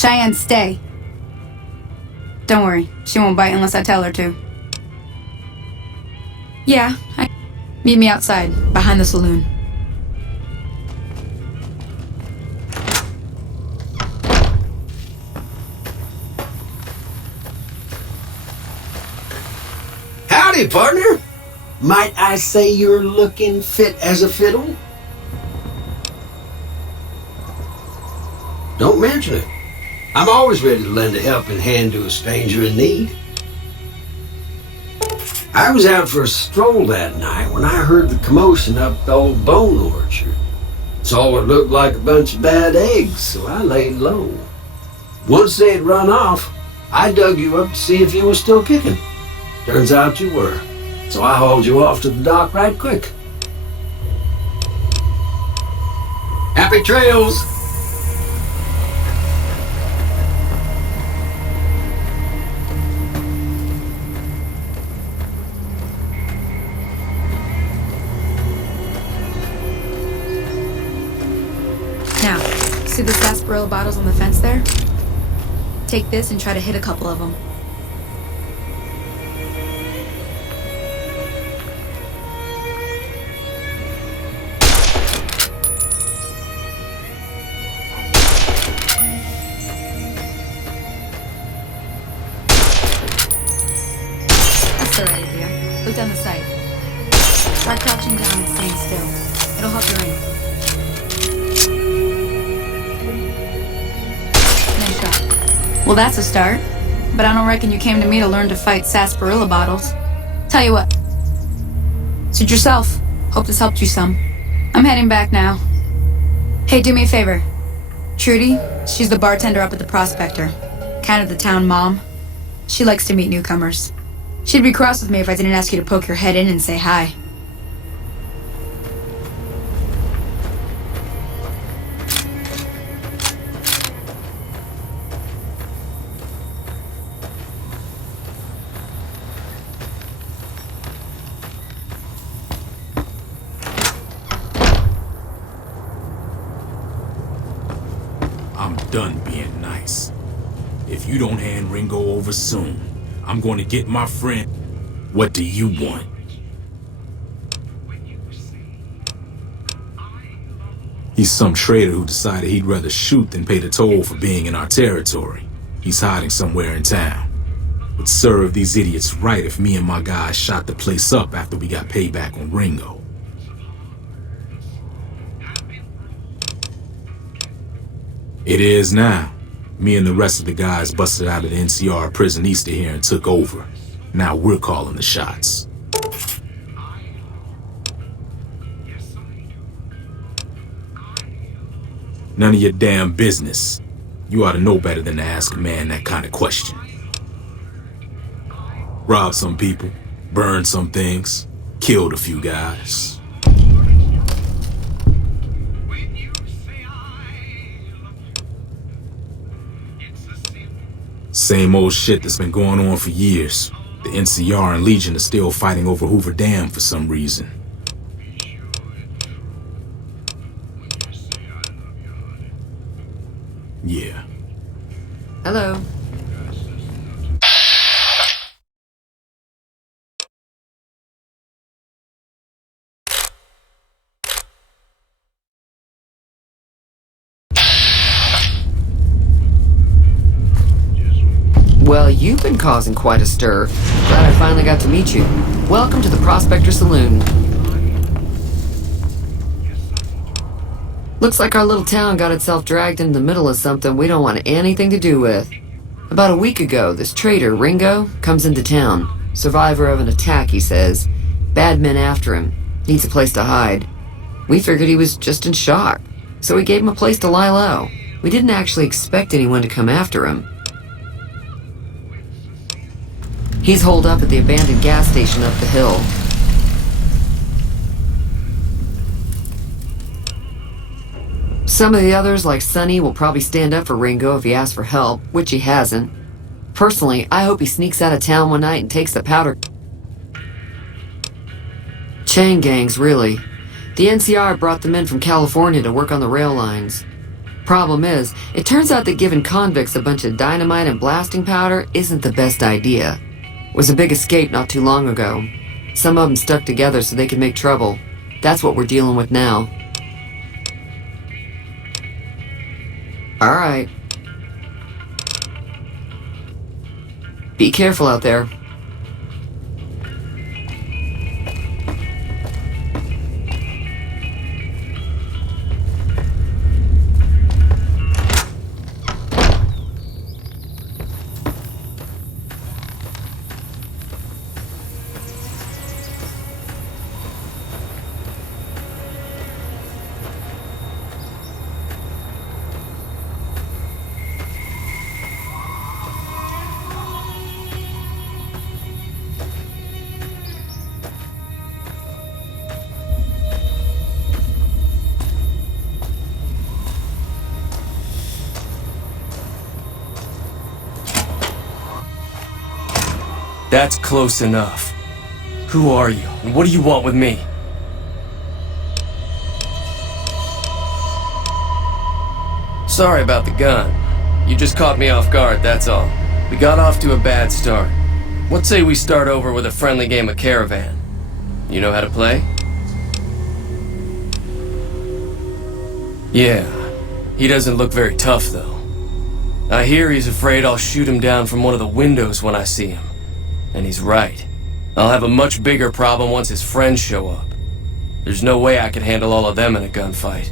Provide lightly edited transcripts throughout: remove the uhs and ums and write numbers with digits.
Cheyenne, stay. Don't worry, she won't bite unless I tell her to. Yeah, meet me outside, behind the saloon. Howdy, partner. Might I say you're looking fit as a fiddle? Don't mention it. I'm always ready to lend a helping hand to a stranger in need. I was out for a stroll that night when I heard the commotion up the old bone orchard. Saw what looked like a bunch of bad eggs, so I laid low. Once they had run off, I dug you up to see if you were still kicking. Turns out you were, so I hauled you off to the dock right quick. Happy trails! Now, see the sarsaparilla bottles on the fence there? Take this and try to hit a couple of them. That's the right idea. Look down the sight. Try crouching down and staying still. It'll help your aim. Nice shot. Well, that's a start. But I don't reckon you came to me to learn to fight sarsaparilla bottles. Tell you what. Suit yourself. Hope this helped you some. I'm heading back now. Hey, do me a favor. Trudy, she's the bartender up at the Prospector. Kind of the town mom. She likes to meet newcomers. She'd be cross with me if I didn't ask you to poke your head in and say hi. I'm done being nice. If you don't hand Ringo over soon, I'm going to get my friend. What do you want? He's some traitor who decided he'd rather shoot than pay the toll for being in our territory. He's hiding somewhere in town. Would serve these idiots right if me and my guys shot the place up after we got payback on Ringo. It is now. Me and the rest of the guys busted out of the NCR prison east of here and took over. Now we're calling the shots. None of your damn business. You ought to know better than to ask a man that kind of question. Robbed some people, burned some things, killed a few guys. Same old shit that's been going on for years. The NCR and Legion are still fighting over Hoover Dam for some reason. Yeah. Hello. Well, you've been causing quite a stir. Glad I finally got to meet you. Welcome to the Prospector Saloon. Looks like our little town got itself dragged into the middle of something we don't want anything to do with. About a week ago, this traitor, Ringo, comes into town. Survivor of an attack, he says. Bad men after him. Needs a place to hide. We figured he was just in shock, so we gave him a place to lie low. We didn't actually expect anyone to come after him. He's holed up at the abandoned gas station up the hill. Some of the others, like Sonny, will probably stand up for Ringo if he asks for help, which he hasn't. Personally, I hope he sneaks out of town one night and takes the powder. Chain gangs, really. The NCR brought them in from California to work on the rail lines. Problem is, it turns out that giving convicts a bunch of dynamite and blasting powder isn't the best idea. It was a big escape not too long ago. Some of them stuck together so they could make trouble. That's what we're dealing with now. All right. Be careful out there. That's close enough. Who are you, and what do you want with me? Sorry about the gun. You just caught me off guard, that's all. We got off to a bad start. What say we start over with a friendly game of Caravan? You know how to play? Yeah. He doesn't look very tough, though. I hear he's afraid I'll shoot him down from one of the windows when I see him. And he's right. I'll have a much bigger problem once his friends show up. There's no way I could handle all of them in a gunfight.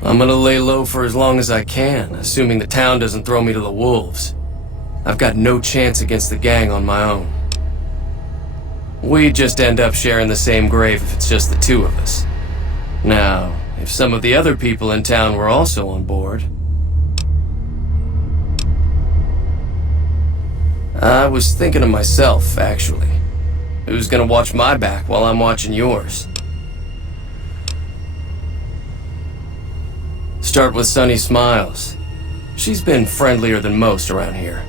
I'm gonna lay low for as long as I can, assuming the town doesn't throw me to the wolves. I've got no chance against the gang on my own. We'd just end up sharing the same grave if it's just the two of us. Now, if some of the other people in town were also on board... I was thinking of myself, actually. Who's gonna watch my back while I'm watching yours? Start with Sunny Smiles. She's been friendlier than most around here.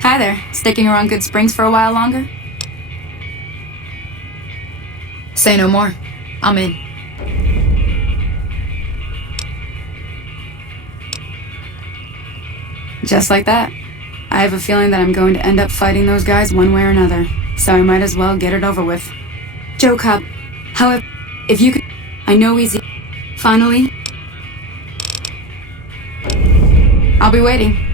Hi there. Sticking around Good Springs for a while longer? Say no more. I'm in. Just like that. I have a feeling that I'm going to end up fighting those guys one way or another, so I might as well get it over with. Joe Cobb, however, if you could... I know easy... Finally... I'll be waiting.